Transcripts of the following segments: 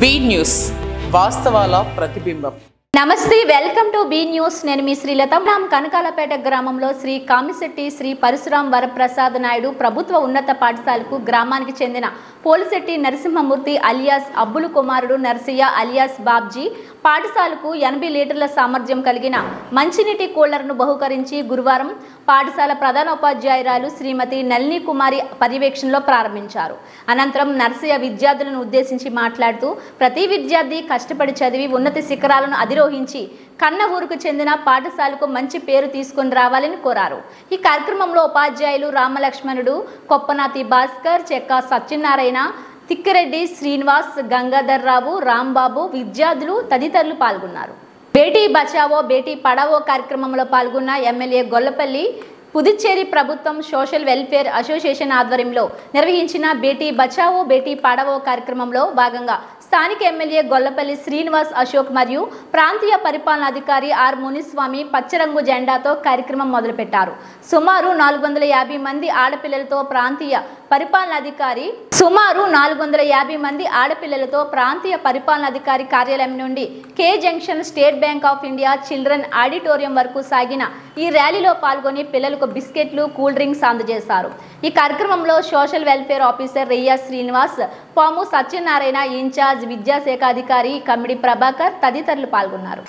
Be news వాస్తవాల ప్రతిబింబం. నమస్తే, welcome to be news. నేను మీ శ్రీలత. కనకాలపేట గ్రామంలో శ్రీ కామిశెట్టి శ్రీ పరశురాం వరప్రసాద్ నాయుడు ప్రభుత్వ ఉన్నత పాఠశాలకు గ్రామానికి చెందిన పోలిశెట్టి నరసింహమూర్తి అలియాస్ అబ్బులు కుమారుడు నర్సయ్య అలియాస్ బాబ్జీ పాఠశాలకు 80 లీటర్ల సామర్థ్యం కలిగిన మంచినీటి కూలర్ను బహుకరించి గురువారం పాఠశాల ప్రధానోపాధ్యాయురాలు శ్రీమతి నళిని కుమారి పర్యవేక్షణలో ప్రారంభించారు. అనంతరం నర్సయ్య విద్యార్థులను ఉద్దేశించి మాట్లాడుతూ ప్రతి విద్యార్థి కష్టపడి చదివి ఉన్నత శిఖరాలను అధిరోహించి కన్న ఊరుకు చెందిన పాఠశాలకు మంచి పేరు తీసుకుని రావాలని కోరారు. ఈ కార్యక్రమంలో ఉపాధ్యాయులు రామలక్ష్మణుడు, కొప్పనాతి భాస్కర్, చెక్క సత్యనారాయణ, తిక్కిరెడ్డి శ్రీనివాస్, గంగాధర్ రావు, రాంబాబు, విద్యార్థులు తదితరులు పాల్గొన్నారు. బేటీ బచావో బేటీ పడావో కార్యక్రమంలో పాల్గొన్న ఎమ్మెల్యే గొల్లపల్లి పుదుచ్చేరి ప్రభుత్వం సోషల్ వెల్ఫేర్ అసోసియేషన్ ఆధ్వర్యంలో నిర్వహించిన బేటీ బచావో బేటీ పడావో కార్యక్రమంలో భాగంగా స్థానిక ఎమ్మెల్యే గొల్లపల్లి శ్రీనివాస్ అశోక్ మరియు ప్రాంతీయ పరిపాలనాధికారి ఆర్ మునిస్వామి పచ్చరంగు జెండాతో కార్యక్రమం మొదలుపెట్టారు. సుమారు 450 మంది ఆడపిల్లలతో ప్రాంతీయ పరిపాలనాధికారి కార్యాలయం నుండి K junction state bank of India children auditorium వరకు సాగిన ఈ ర్యాలీలో పాల్గొని పిల్లలకు బిస్కెట్లు, కూల్ డ్రింక్స్ అందజేశారు. ఈ కార్యక్రమంలో సోషల్ వెల్ఫేర్ ఆఫీసర్ రెయ్యా శ్రీనివాస్, పాము సత్యనారాయణ, ఇన్ఛార్జ్ విద్యాశాఖ అధికారి కమిడి ప్రభాకర్ తదితరులు పాల్గొన్నారు.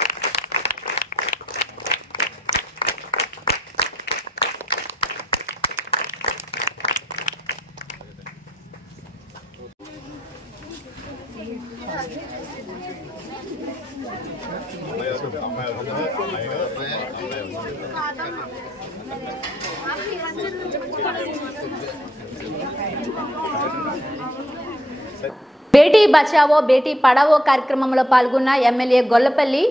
బేటీ బచావో బేటీ పడావో కార్యక్రమంలో పాల్గొన్న ఎమ్మెల్యే గొల్లపల్లి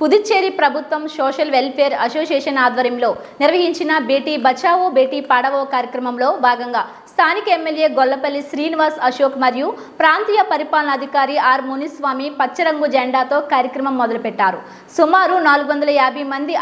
పుదుచ్చేరి ప్రభుత్వం సోషల్ వెల్ఫేర్ అసోసియేషన్ ఆధ్వర్యంలో నిర్వహించిన బేటీ బచావో బేటీ పడావో కార్యక్రమంలో భాగంగా స్థానిక ఎమ్మెల్యే గొల్లపల్లి శ్రీనివాస్ అశోక్ మరియు ప్రాంతీయ పరిపాలనాధికారి ఆర్ మునిస్వామి పచ్చరంగు జెండాతో కార్యక్రమం మొదలుపెట్టారు. సుమారు 450 మంది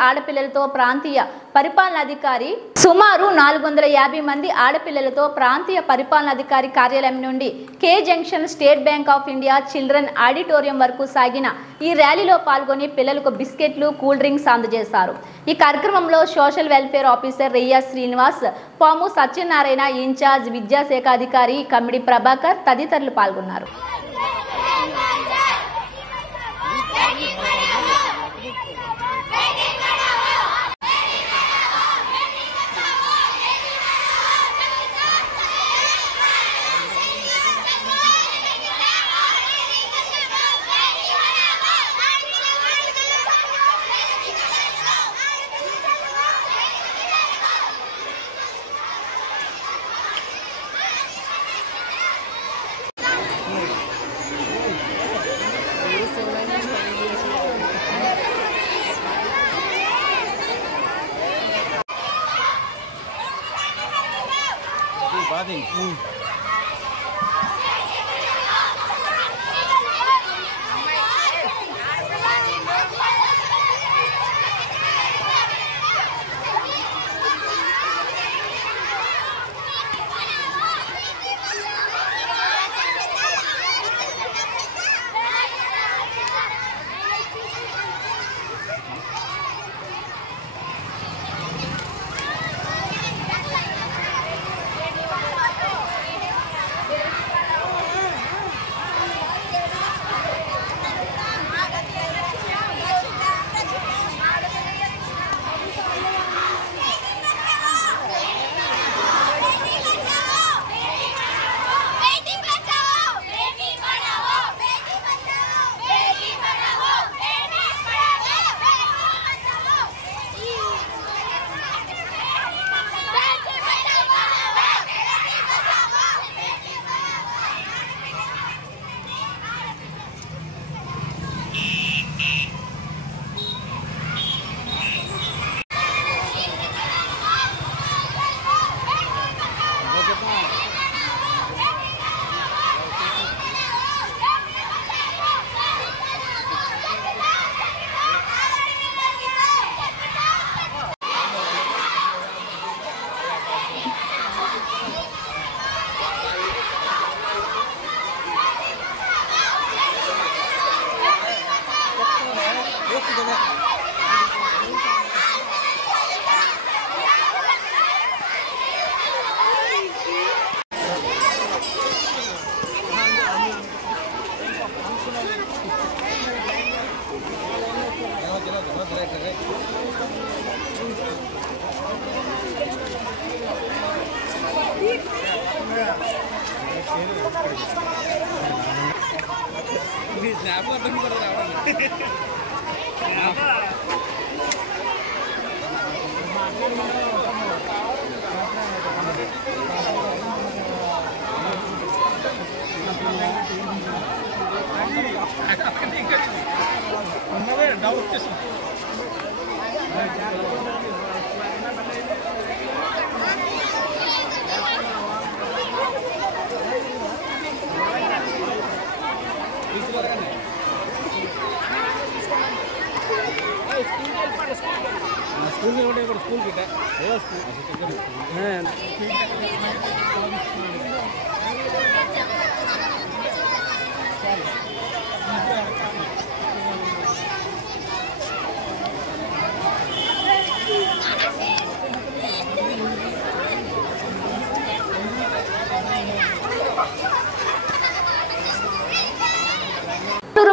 ఆడపిల్లలతో ప్రాంతీయ పరిపాలనాధికారి కార్యాలయం నుండి K junction state bank of India children auditorium వరకు సాగిన ఈ ర్యాలీలో పాల్గొని పిల్లలకు బిస్కెట్లు, కూల్ డ్రింక్స్ అందజేశారు. ఈ కార్యక్రమంలో సోషల్ వెల్ఫేర్ ఆఫీసర్ రెయ్యా శ్రీనివాస్, పాము సత్యనారాయణ, ఇన్ఛార్జ్ విద్యాశాఖ అధికారి కమిడి ప్రభాకర్ తదితరులు పాల్గొన్నారు.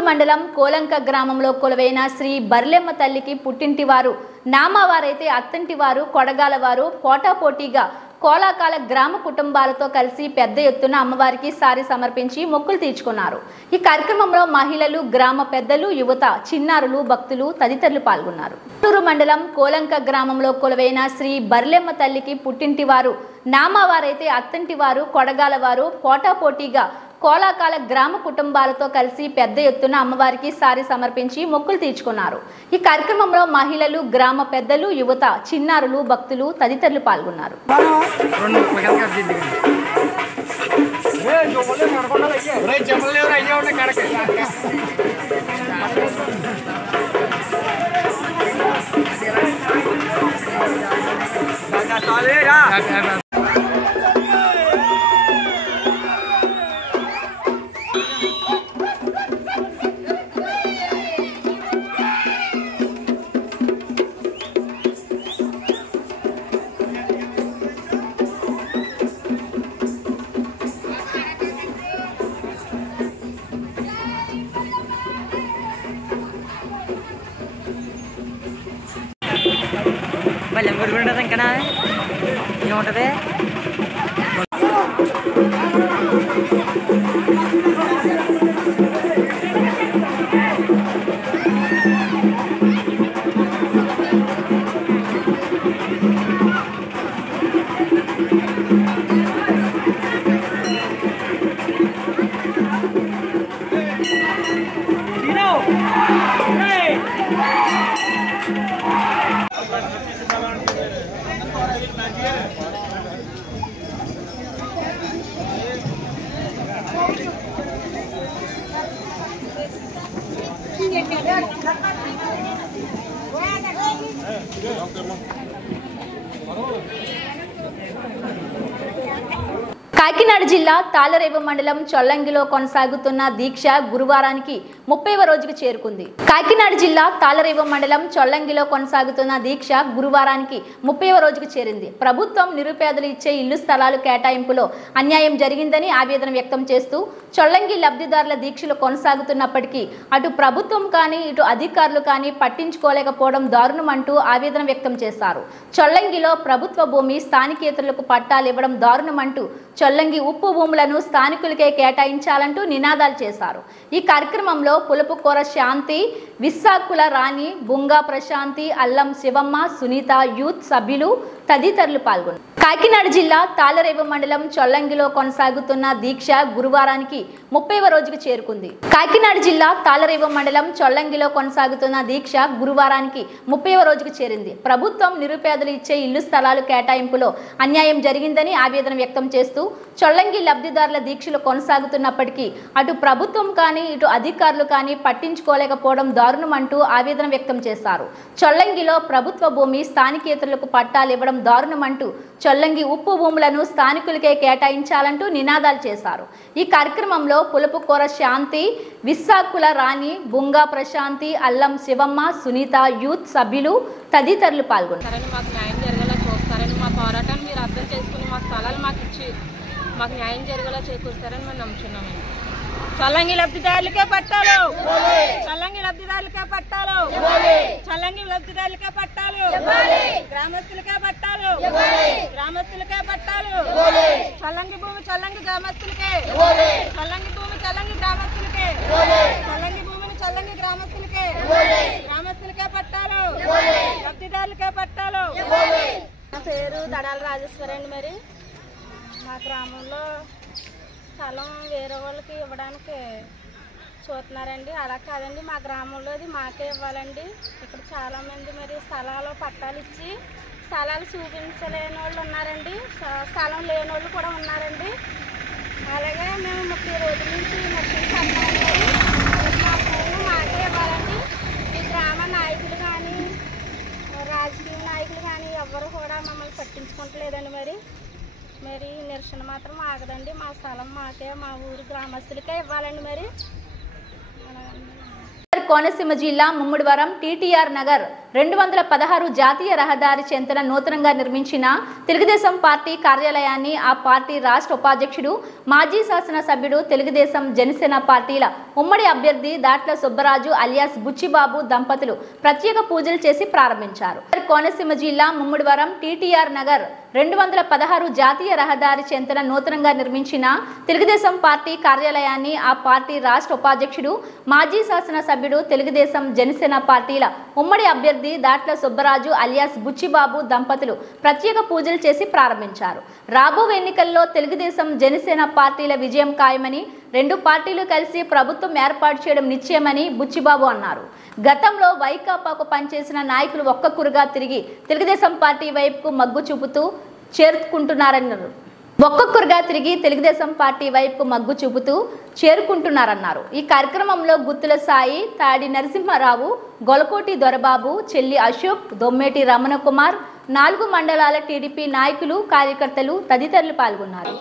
మండలం కోలంక గ్రామంలో కొలువైన శ్రీ బర్లెమ్మ తల్లికి పుట్టింటి వారు నామవారైతే అత్తంటి వారు కొడగాల వారు పోటాపోటీగా కోలాకాల గ్రామ కుటుంబాలతో కలిసి పెద్ద ఎత్తున అమ్మవారికి సారి సమర్పించి మొక్కులు తీర్చుకున్నారు. ఈ కార్యక్రమంలో మహిళలు, గ్రామ పెద్దలు, యువత, చిన్నారులు, భక్తులు తదితరులు పాల్గొన్నారు. చిత్తూరు మండలం కోలంక గ్రామంలో కొలువైన శ్రీ బర్లెమ్మ తల్లికి పుట్టింటి వారు నామవారైతే అత్తంటి వారు కొడగాల వారు పోటాపోటీగా కోలాకాల గ్రామ కుటుంబాలతో కలిసి పెద్ద ఎత్తున అమ్మవారికి సారి సమర్పించి మొక్కులు తీర్చుకున్నారు. ఈ కార్యక్రమంలో మహిళలు, గ్రామ పెద్దలు, యువత, చిన్నారులు, భక్తులు తదితరులు పాల్గొన్నారు. కాకినాడ జిల్లా తాళరేవు మండలం చొల్లంగిలో కొనసాగుతున్న దీక్ష గురువారానికి 30వ రోజుకు చేరుకుంది. కాకినాడ జిల్లా తాళరేవు మండలం చొల్లంగిలో కొనసాగుతున్న దీక్ష గురువారానికి 30వ రోజుకు చేరింది. ప్రభుత్వం నిరుపేదలు ఇచ్చే ఇల్లు స్థలాలు కేటాయింపులో అన్యాయం జరిగిందని ఆవేదన వ్యక్తం చేస్తూ చొల్లంగి లబ్ధిదారుల దీక్షలు కొనసాగుతున్నప్పటికీ అటు ప్రభుత్వం కానీ ఇటు అధికారులు కానీ పట్టించుకోలేకపోవడం దారుణమంటూ ఆవేదన వ్యక్తం చేశారు. చొల్లంగిలో ప్రభుత్వ భూమి స్థానికేతరులకు పట్టాలు ఇవ్వడం దారుణమంటూ చొల్లంగి ఉప్పు భూములను స్థానికులకే కేటాయించాలంటూ నినాదాలు చేశారు. ఈ కార్యక్రమంలో పులుపుకూర శాంతి, విశాఖుల రాణి, బుంగా ప్రశాంతి, అల్లం శివమ్మ, సునీత యూత్ సభ్యులు తదితరులు పాల్గొన్నారు. కాకినాడ జిల్లా తాళరేవు మండలం చొల్లంగిలో కొనసాగుతున్న దీక్ష గురువారానికి 30వ రోజుకు చేరుకుంది. కాకినాడ జిల్లా తాళరేవు మండలం చొల్లంగిలో కొనసాగుతున్న దీక్ష గురువారానికి 30వ రోజుకు చేరింది. ప్రభుత్వం నిరుపేదలు ఇచ్చే ఇల్లు స్థలాలు కేటాయింపులో అన్యాయం జరిగిందని ఆవేదన వ్యక్తం చేస్తూ చొల్లంగి లబ్ధిదారుల దీక్షలు కొనసాగుతున్నప్పటికీ అటు ప్రభుత్వం కానీ ఇటు అధికారులు కానీ పట్టించుకోలేకపోవడం దారుణమంటూ ఆవేదన వ్యక్తం చేశారు. చొల్లంగిలో ప్రభుత్వ భూమి స్థానికేతరులకు పట్టాలు ఇవ్వడం దారుణమంటూ చల్లంగి ఉప్పు భూములను స్థానికులకే కేటాయించాలంటూ నినాదాలు చేశారు. ఈ కార్యక్రమంలో పులుపుకూర శాంతి, విశాఖల రాణి, బుంగా ప్రశాంతి, అల్లం శివమ్మ, సునీత యూత్ సభ్యులు తదితరులు పాల్గొన్నారు. మాకు న్యాయం జరిగేలా చూస్తారని, మా పోరాటాన్ని మీరు అర్థం చేసుకుని మా స్థలాలు మాకు ఇచ్చి మాకు న్యాయం జరిగేలా చేకూరుస్తారని మేము నమ్ముతున్నామండి. చల్లంగి లబ్ధిదారులకే పట్టాలు, చల్లంగి లబ్ధిదారులకే పట్టాలు, చల్లంగి లబ్ధిదారులకే పట్టాలు, గ్రామస్తులకే పట్టాలు, గ్రామస్తులకే పట్టాలు, చల్లంగి భూమి చల్లంగి గ్రామస్తులకే, చల్లంగి భూమి చల్లంగి గ్రామస్తులకే, చల్లంగి భూమిని చల్లంగి గ్రామస్తులకే, గ్రామస్తులకే పట్టాలు, లబ్ధిదారులకే పట్టాలు. నా పేరు దడాల రాజేశ్వరి అండి. మరి మా గ్రామంలో స్థలం వేరే వాళ్ళకి ఇవ్వడానికి చూస్తున్నారండి. అలా కాదండి, మా గ్రామంలోది మాకే ఇవ్వాలండి. ఇక్కడ చాలామంది మరి స్థలాలు పట్టాలు ఇచ్చి స్థలాలు చూపించలేని వాళ్ళు ఉన్నారండి, స్థలం లేని వాళ్ళు కూడా ఉన్నారండి. అలాగే మేము 30 రోజుల నుంచి నడుచుకుంటున్నామండి. మా భూమి మాకే ఇవ్వాలండి. ఈ గ్రామ నాయకులు కానీ రాజకీయ నాయకులు కానీ ఎవ్వరు కూడా మమ్మల్ని పట్టించుకుంటలేదండి. మరి నిరసన మాత్రం ఆగదండి. మా స్థలం మాకే, మా ఊరు గ్రామస్తులకే ఇవ్వాలండి. మరి కోనసీమ జిల్లా ముమ్మిడివరం టీటీఆర్ నగర్ 216 జాతీయ రహదారి చెంతన నూతనంగా నిర్మించిన తెలుగుదేశం పార్టీ కార్యాలయాన్ని ఆ పార్టీ రాష్ట్ర ఉపాధ్యక్షుడు, మాజీ శాసనసభ్యుడు, తెలుగుదేశం జనసేన పార్టీల ఉమ్మడి అభ్యర్థి దాట్ల సుబ్బరాజు అలియాస్ బుచ్చిబాబు దంపతులు ప్రత్యేక పూజలు చేసి ప్రారంభించారు. కోనసీమ జిల్లా ముమ్మిడివరం టీటీఆర్ నగర్ 216 జాతీయ రహదారి చెంతన నూతనంగా నిర్మించిన తెలుగుదేశం పార్టీ కార్యాలయాన్ని ఆ పార్టీ రాష్ట్ర ఉపాధ్యక్షుడు, మాజీ శాసనసభ్యుడు, తెలుగుదేశం జనసేన పార్టీల ఉమ్మడి అభ్యర్థి దాట్ల సుబ్బరాజు అలియాస్ బుచ్చిబాబు దంపతులు ప్రత్యేక పూజలు చేసి ప్రారంభించారు. రాబోయే ఎన్నికల్లో తెలుగుదేశం జనసేన పార్టీల విజయం ఖాయమని, 2 పార్టీలు కలిసి ప్రభుత్వం ఏర్పాటు చేయడం నిశ్చయమని బుచ్చిబాబు అన్నారు. గతంలో వైకాపాకు పనిచేసిన నాయకులు ఒక్కొక్కరుగా తిరిగి తెలుగుదేశం పార్టీ వైపుకు మగ్గు చూపుతూ చేరుకుంటున్నారన్నారు. ఈ కార్యక్రమంలో గుత్తుల సాయి, తాడి నరసింహారావు, గొలకోటి దొరబాబు, చెల్లి అశోక్, దొమ్మేటి రమణ కుమార్, 4 మండలాల టీడీపీ నాయకులు, కార్యకర్తలు తదితరులు పాల్గొన్నారు.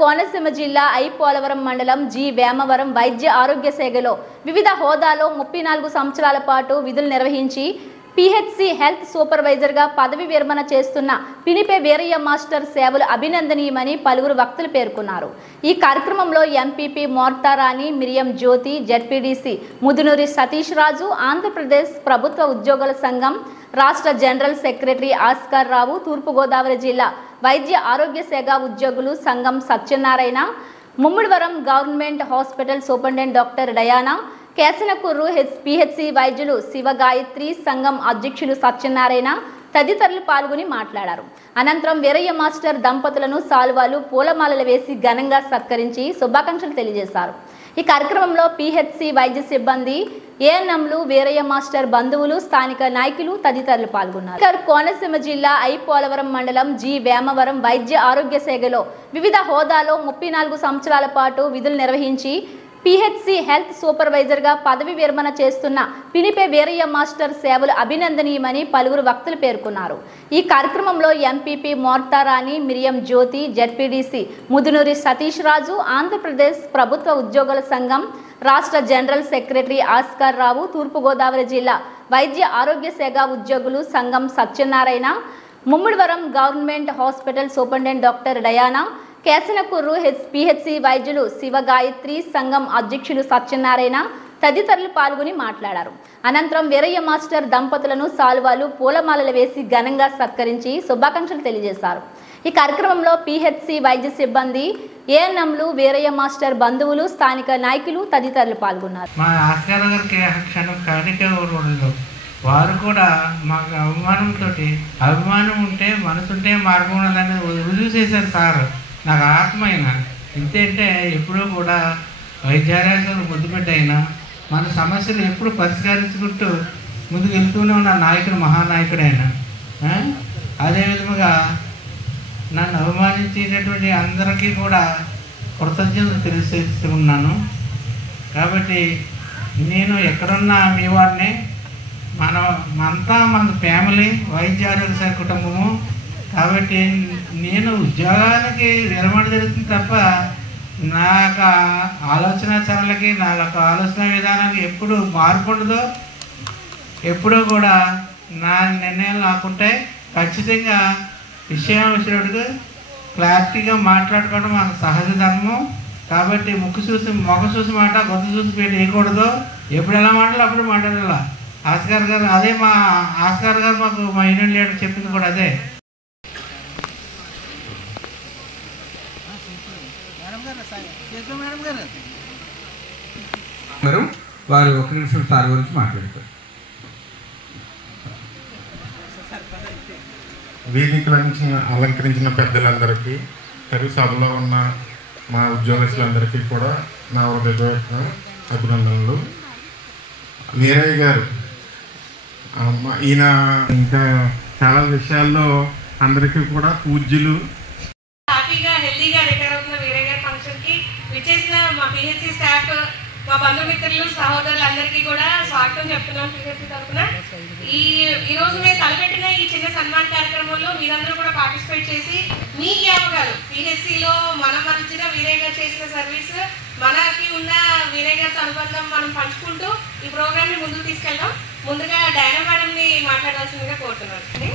కోనసీమ జిల్లా ఐ పోలవరం మండలం జి వేమవరం వైద్య ఆరోగ్య శాఖలో వివిధ హోదాలో 34 సంవత్సరాల పాటు విధులు నిర్వహించి పిహెచ్సి హెల్త్ సూపర్వైజర్గా పదవి విరమణ చేస్తున్న పినిపే వీరయ్య మాస్టర్ సేవలు అభినందనీయమని పలువురు వక్తలు పేర్కొన్నారు. ఈ కార్యక్రమంలో ఎంపీపీ మోర్తారాణి, మిరియం జ్యోతి, జెడ్పీడీసీ ముదునూరి సతీష్ రాజు, ఆంధ్రప్రదేశ్ ప్రభుత్వ ఉద్యోగుల సంఘం రాష్ట్ర జనరల్ సెక్రటరీ ఆస్కార్ రావు, తూర్పుగోదావరి జిల్లా వైద్య ఆరోగ్య శాఖ ఉద్యోగులు సంఘం Satyanarayana, Mummidivaram government hospital superintendent doctor Diana, Kesanakuru PHC వైద్యులు శివగాయత్రి, సంఘం అధ్యక్షులు సత్యనారాయణ తదితరులు పాల్గొని మాట్లాడారు. అనంతరం వీరయ్య మాస్టర్ దంపతులను సాల్వాలు, పూలమాలలు వేసి ఘనంగా సత్కరించి శుభాకాంక్షలు తెలియజేశారు. ఈ కార్యక్రమంలో పిహెచ్సి వైద్య సిబ్బంది, ఏఎన్ఎంలు, వీరయ్య మాస్టర్ బంధువులు, స్థానిక నాయకులు తదితరులు పాల్గొన్నారు. కోనసీమ జిల్లా ఐ పోలవరం మండలం జి వేమవరం వైద్య ఆరోగ్య శాఖలో వివిధ హోదాలో 34 సంవత్సరాల పాటు విధులు నిర్వహించి పిహెచ్సి హెల్త్ సూపర్వైజర్గా పదవి విరమణ చేస్తున్న పినిపే వీరయ్య మాస్టర్ సేవలు అభినందనీయమని పలువురు వక్తలు పేర్కొన్నారు. ఈ కార్యక్రమంలో ఎంపీపీ మోర్తారాణి, మిరియం జ్యోతి, జెడ్పీడీసీ ముదునూరి సతీష్ రాజు, ఆంధ్రప్రదేశ్ ప్రభుత్వ ఉద్యోగుల సంఘం రాష్ట్ర జనరల్ సెక్రటరీ ఆస్కార్ రావు, తూర్పుగోదావరి జిల్లా వైద్య ఆరోగ్య శాఖ ఉద్యోగులు సంఘం Satyanarayana, Mummidivaram government hospital superintendent doctor Diana, Kesanakuru PHC వైద్యులు శివగాయత్రి, సంఘం అధ్యక్షులు సత్యనారాయణ తదితరులు పాల్గొని మాట్లాడారు. అనంతరం వీరయ్య మాస్టర్ దంపతులను సాల్వాలు, పూలమాలలు వేసి ఘనంగా సత్కరించి శుభాకాంక్షలు తెలియజేశారు. ఈ కార్యక్రమంలో పిహెచ్సి వైద్య సిబ్బంది, ఏఎన్ఎంలు, వీరయ్య మాస్టర్ బంధువులు, స్థానిక నాయకులు తదితరులు పాల్గొన్నారు. వారు కూడా మాకు అభిమానం ఉంటే మనసుంటే మార్గం ఉన్నదని రుజువు చేశారు సార్. నాకు ఆత్మైన ఇంతేంటే ఎప్పుడూ కూడా వైద్యారోగ్యాలు ముద్దుపెట్టయినా మన సమస్యలు ఎప్పుడు పరిష్కరించుకుంటూ ముందుకు వెళ్తూనే ఉన్న నాయకుడు, మహానాయకుడైన. అదేవిధంగా నన్ను అభిమానించేటటువంటి అందరికీ కూడా కృతజ్ఞతలు తెలియజేస్తున్నాను. కాబట్టి నేను ఎక్కడున్నా మీ వాడిని, మనమంతా మన ఫ్యామిలీ వైద్య ఆరోగ్య శాఖ కుటుంబము. కాబట్టి నేను ఉద్యోగానికి విరమణ జరుగుతుంది తప్ప నా యొక్క ఆలోచన చరణలకి, నా యొక్క ఆలోచన విధానానికి ఎప్పుడు మార్పు ఉండదు. ఎప్పుడూ కూడా నా నిర్ణయాలు నాకుంటే ఖచ్చితంగా విషయానికి క్లారిటీగా మాట్లాడుకోవడం మన సహజ ధర్మం. కాబట్టి మొగ చూసి మాట, గొంతు చూసి పెట్టి వేయకూడదు. ఎప్పుడు ఎలా మాట్లాడాలి అప్పుడు మాట్లాడాల. ఆస్కార్ గారు అదే, మా ఆస్కార్ గారు మాకు మా యూనియన్ లీడర్ చెప్పింది కూడా అదే. వారు ఒక నిమిషం సార్ గురించి మాట్లాడతారు. వేదికలను అలంకరించిన పెద్దలందరికీ, తెలుగు సభలో ఉన్న మా ఉద్యోగస్తులందరికీ కూడా నా హృదయపూర్వక అభినందనలు. వీరయ్య గారు ఈయన ఇంకా చాలా విషయాల్లో అందరికీ కూడా పూజ్యులు. హ్యాపీగా హెల్దీగా రిటైర్ అవుతున్న వీరయ్య గారి ఫంక్షన్కి విచ్చేసిన మా పిహెచ్సి స్టాఫ్, మా బంధుమిత్రులు, సహోదరులందరికీ కూడా స్వాగతం చెప్తున్నాను పిహెచ్సి తరఫున. ఈ రోజు నేను తలపెట్టిన ఈ చిన్న సన్మాన కార్యక్రమంలో మీరందరూ కూడా పార్టిసిపేట్ చేసి మీ జ్ఞాపకాలు, పిహెచ్సిలో మన మధ్యన వీరయ్య గారు చేసిన సర్వీస్, మనకి ఉన్న వీరయ్య గారితో అనుబంధం మనం పంచుకుంటూ ఈ ప్రోగ్రామ్ని ముందుకు తీసుకెళ్దాం. ముందుగా డైనా మేడంని మాట్లాడాల్సిందిగా కోరుతున్నాను.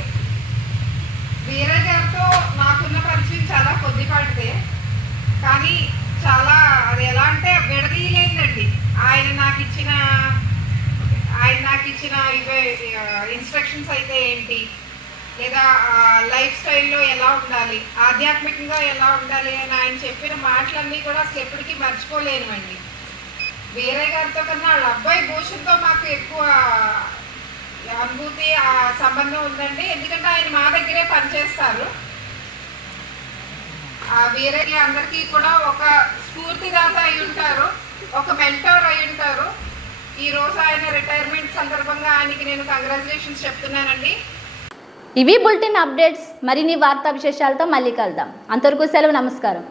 వీరయ్య గారితో నాకున్న పరిచయం చాలా కొద్దిపాటిదే, కానీ చాలా అది ఎలా అంటే విడదీయలేదండి. ఆయన నాకు ఇచ్చిన ఇవే ఇన్స్ట్రక్షన్స్ అయితే ఏంటి, లేదా లైఫ్ స్టైల్లో ఎలా ఉండాలి, ఆధ్యాత్మికంగా ఎలా ఉండాలి అని ఆయన చెప్పిన మాటలన్నీ కూడా అసలు ఎప్పటికీ మర్చిపోలేనివండి. వీరయ్య గారితో కన్నా వాళ్ళ అబ్బాయి భూషణ్తో మాకు ఎక్కువ అనుభూతి ఆ సంబంధం ఉందండి. ఎందుకంటే ఆయన మా దగ్గరే పనిచేస్తారు. ఆ వీరయ్య అందరికీ కూడా ఒక స్ఫూర్తిదాత అయి ఉంటారు, ఒక మెంటోర్ అయి ఉంటారు. ఈరోజు ఆయన రిటైర్మెంట్ సందర్భంగా ఆయనకి నేను కంగ్రాచులేషన్స్ చెప్తున్నానండి. ఇవి బులెటిన్ అప్డేట్స్. మరిన్ని వార్తా విశేషాలతో మళ్ళీ కలుద్దాం. అంతవరకు సెలవు. నమస్కారం.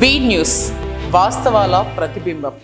బీ న్యూస్, వాస్తవాల ప్రతిబింబం.